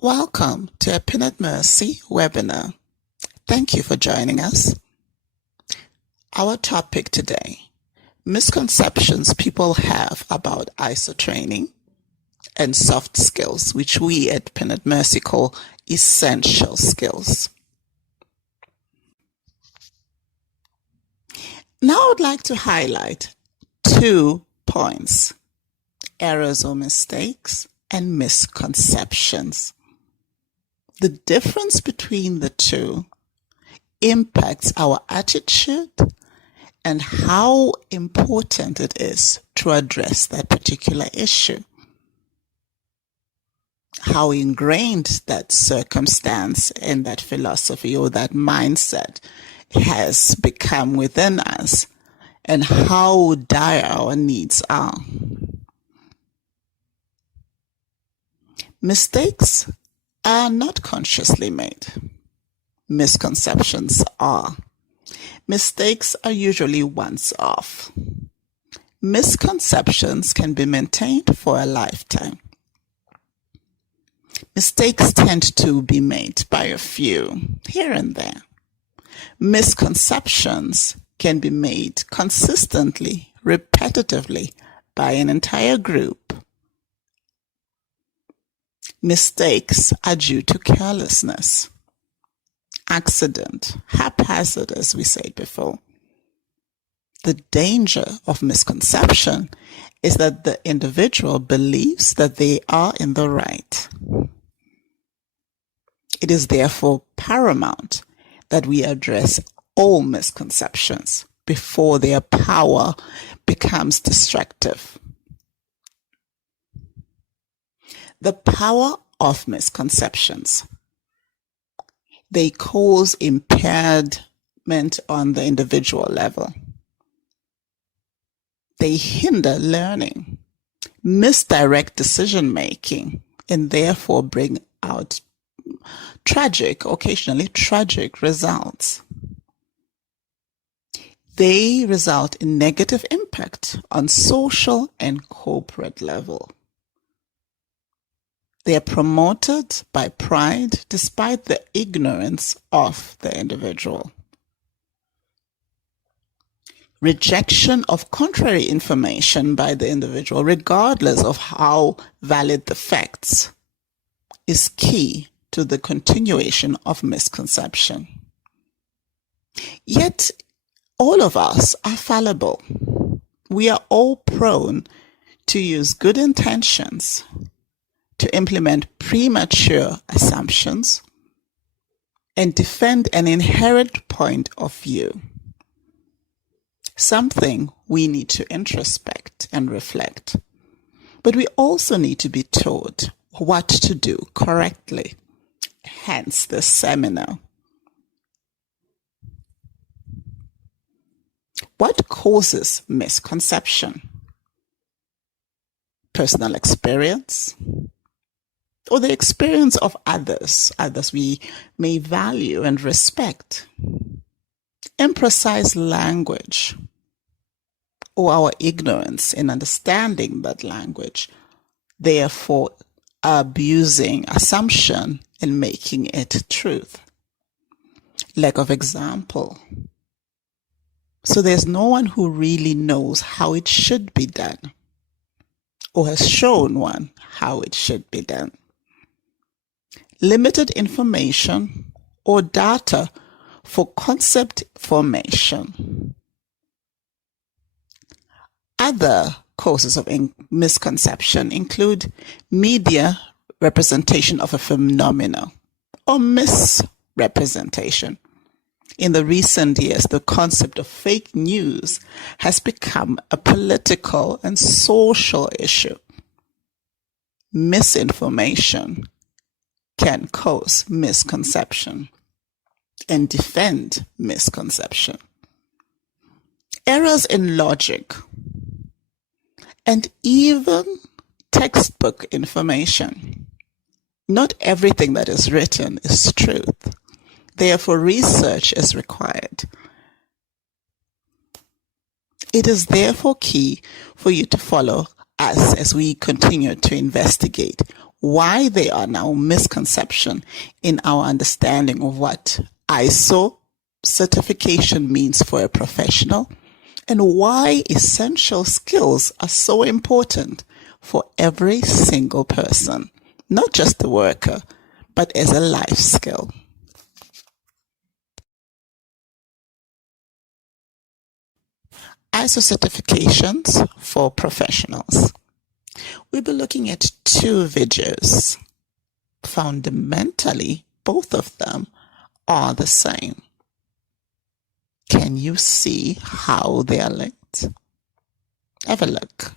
Welcome to a Pinnet Mercy webinar. Thank you for joining us. Our topic today, misconceptions people have about ISO training and soft skills, which we at Pinnet Mercy call essential skills. Now I would like to highlight 2 points: errors or mistakes and misconceptions. The difference between the two impacts our attitude and how important it is to address that particular issue. How ingrained that circumstance and that philosophy or that mindset has become within us, and how dire our needs are. Mistakes are not consciously made. Misconceptions are. Mistakes are usually once off. Misconceptions can be maintained for a lifetime. Mistakes tend to be made by a few here and there. Misconceptions can be made consistently, repetitively by an entire group. Mistakes are due to carelessness, accident, haphazard, as we said before. The danger of misconception is that the individual believes that they are in the right. It is therefore paramount that we address all misconceptions before their power becomes destructive. The power of misconceptions. They cause impairment on the individual level. They hinder learning, misdirect decision-making, and therefore bring out occasionally tragic results. They result in negative impact on social and corporate level. They are promoted by pride despite the ignorance of the individual. Rejection of contrary information by the individual, regardless of how valid the facts, is key to the continuation of misconception. Yet, all of us are fallible. We are all prone to use good intentions to implement premature assumptions and defend an inherent point of view. Something we need to introspect and reflect. But we also need to be taught what to do correctly. Hence this seminar. What causes misconception? Personal experience, or the experience of others we may value and respect. Imprecise language, or our ignorance in understanding that language, therefore abusing assumption and making it truth. Lack of example. So there's no one who really knows how it should be done, or has shown one how it should be done. Limited information or data for concept formation. Other causes of misconception include media representation of a phenomenon or misrepresentation. In the recent years, the concept of fake news has become a political and social issue. Misinformation can cause misconception and defend misconception. Errors in logic and even textbook information. Not everything that is written is truth. Therefore, research is required. It is therefore key for you to follow us as we continue to investigate why they are now misconception in our understanding of what ISO certification means for a professional, and why essential skills are so important for every single person, not just the worker, but as a life skill. ISO certifications for professionals. We'll be looking at two videos. Fundamentally, both of them are the same. Can you see how they are linked? Have a look.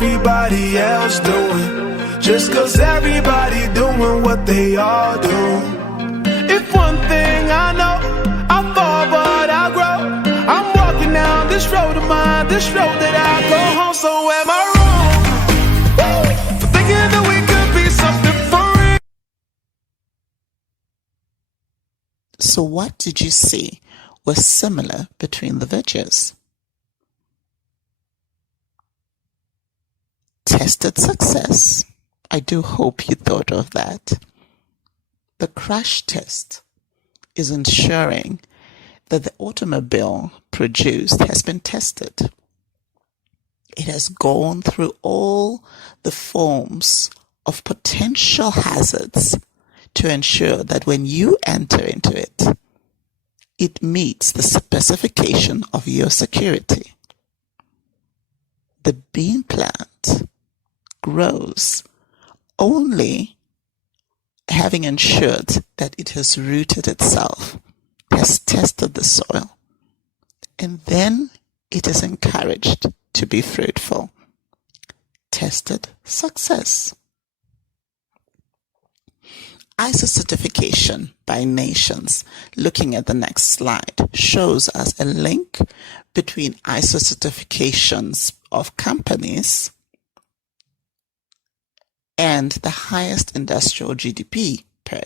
Everybody else doing, just cause everybody doing what they all do. If one thing I know, I fall but I grow. I'm walking down this road of mine, this road that I go home. So am I wrong for thinking that we could be something for real? So what did you see was similar between the videos? Tested success. I do hope you thought of that. The crash test is ensuring that the automobile produced has been tested. It has gone through all the forms of potential hazards to ensure that when you enter into it, it meets the specification of your security. The bean plant grows only having ensured that it has rooted itself, has tested the soil, and then it is encouraged to be fruitful. Tested success. ISO certification by nations, looking at the next slide, shows us a link between ISO certifications of companies and the highest industrial GDP per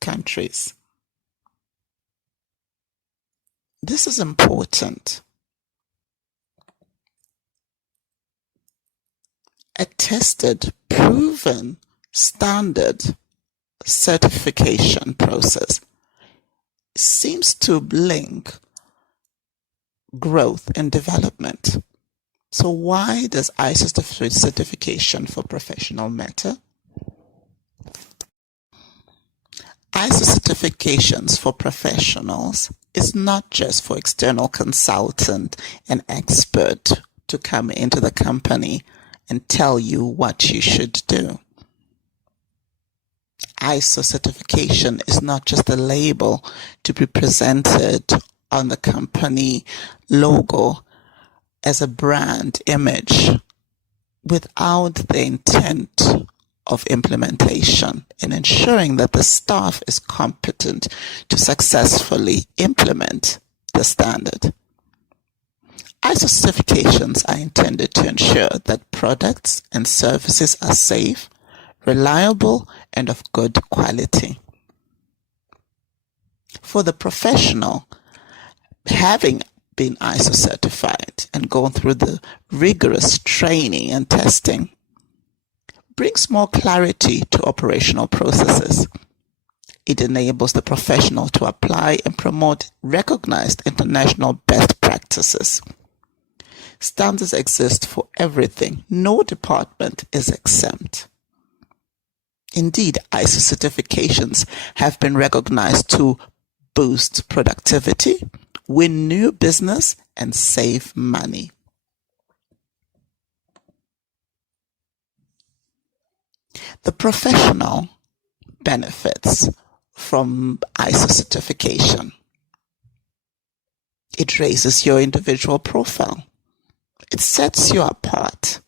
countries. This is important. A tested, proven, standard certification process seems to link growth and development. So why does ISO certification for professional matter? ISO certifications for professionals is not just for external consultant and expert to come into the company and tell you what you should do. ISO certification is not just a label to be presented on the company logo as a brand image without the intent of implementation and ensuring that the staff is competent to successfully implement the standard. ISO certifications are intended to ensure that products and services are safe, reliable, and of good quality. For the professional, having been ISO certified and gone through the rigorous training and testing brings more clarity to operational processes. It enables the professional to apply and promote recognized international best practices. Standards exist for everything. No department is exempt. Indeed, ISO certifications have been recognized to boost productivity, win new business, and save money. The professional benefits from ISO certification. It raises your individual profile. It sets you apart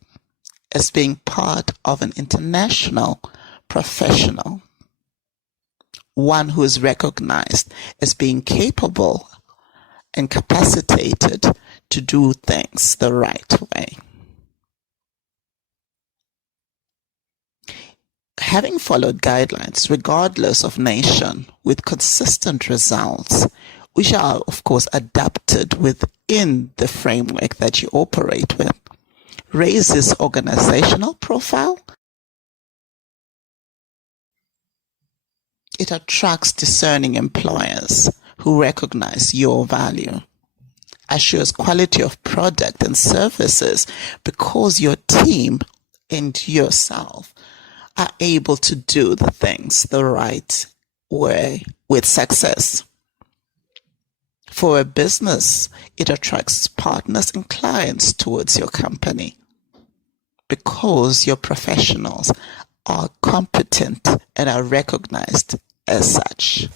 as being part of an international professional, one who is recognized as being capable and capacitated to do things the right way. Having followed guidelines regardless of nation with consistent results, which are of course adapted within the framework that you operate with, raises organizational profile. It attracts discerning employers who recognize your value, assures quality of product and services because your team and yourself are able to do the things the right way with success. For a business, it attracts partners and clients towards your company because your professionals are competent and are recognized as such.